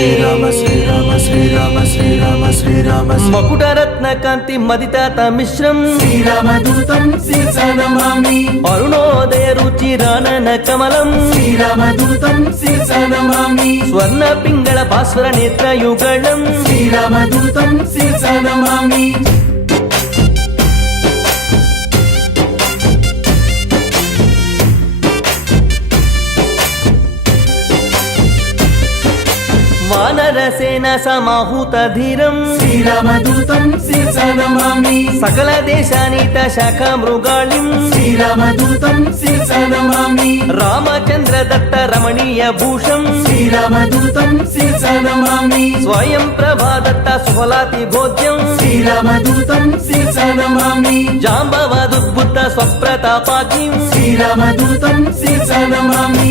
శ్రీరామ శ్రీరామ శ్రీరామ శ్రీరామ శ్రీరామ మకుటరత్న కాంతి మదితాత మిశ్రం శ్రీరామదూతం శిరసా నమామి అరుణోదయ రుచిరానన కమలం శ్రీరామదూతం శిరసా నమామి స్వర్ణ పింగళ భాస్వర నేత్ర యుగళం శ్రీరామదూతం శిరసా నమామి వానరసేన సమాహూత ధీరం శ్రీరామదూతం శిరసా నమామి సకల దేశానీత శాఖ మృగాళిం శ్రీరామదూతం శిరసా నమామి రామచంద్ర దత్త రమణీయ భూషం శ్రీరామదూతం శిరసా నమామి స్వయం ప్రభా దత్త సుఫలాతి భోజ్యం శ్రీరామదూతం శిరసా నమామి జాంబవదుద్భుత స్వప్రతాపాగ్నిం శ్రీరామదూతం శిరసా నమామి